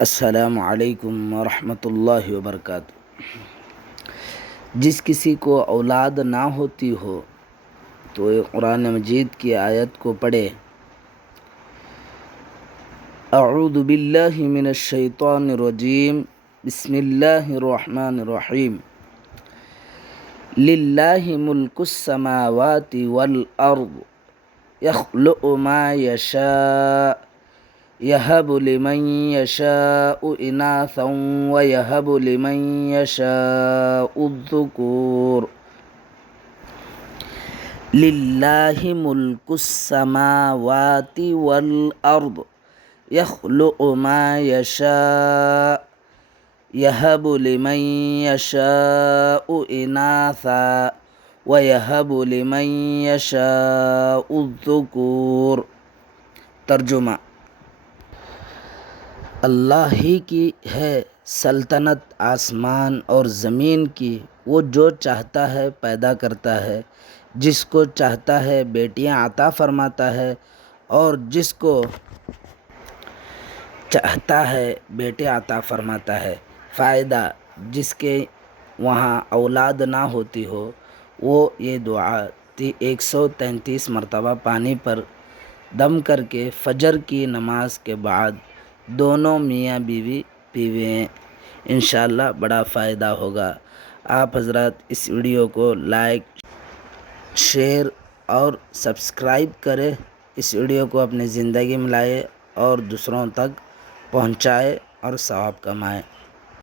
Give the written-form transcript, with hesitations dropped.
السلام علیکم ورحمۃ اللہ وبرکاتہ۔ جس کسی کو اولاد نہ ہوتی ہو تو یہ قرآن مجید کی آیت کو پڑھے۔ اعوذ باللہ من الشیطان الرجیم، بسم اللہ الرحمن الرحیم۔ للہ ملک السماوات والارض یخلق ما یشاء یہب لمن یشاء اناثا ویہب لمن یشاء الذکور۔ للہ ملک السماوات والارض یخلق ما یشاء یہب لمن یشاء اناثا ویہب لمن یشاء الذکور۔ ترجمہ: اللہ ہی کی ہے سلطنت آسمان اور زمین کی، وہ جو چاہتا ہے پیدا کرتا ہے، جس کو چاہتا ہے بیٹیاں عطا فرماتا ہے اور جس کو چاہتا ہے بیٹے عطا فرماتا ہے۔ فائدہ: جس کے وہاں اولاد نہ ہوتی ہو وہ یہ دعا 133 مرتبہ پانی پر دم کر کے فجر کی نماز کے بعد دونوں میاں بیوی پیویں، انشاءاللہ بڑا فائدہ ہوگا۔ آپ حضرات اس ویڈیو کو لائک، شیئر اور سبسکرائب کریں، اس ویڈیو کو اپنی زندگی میں لائے اور دوسروں تک پہنچائے اور ثواب کمائے۔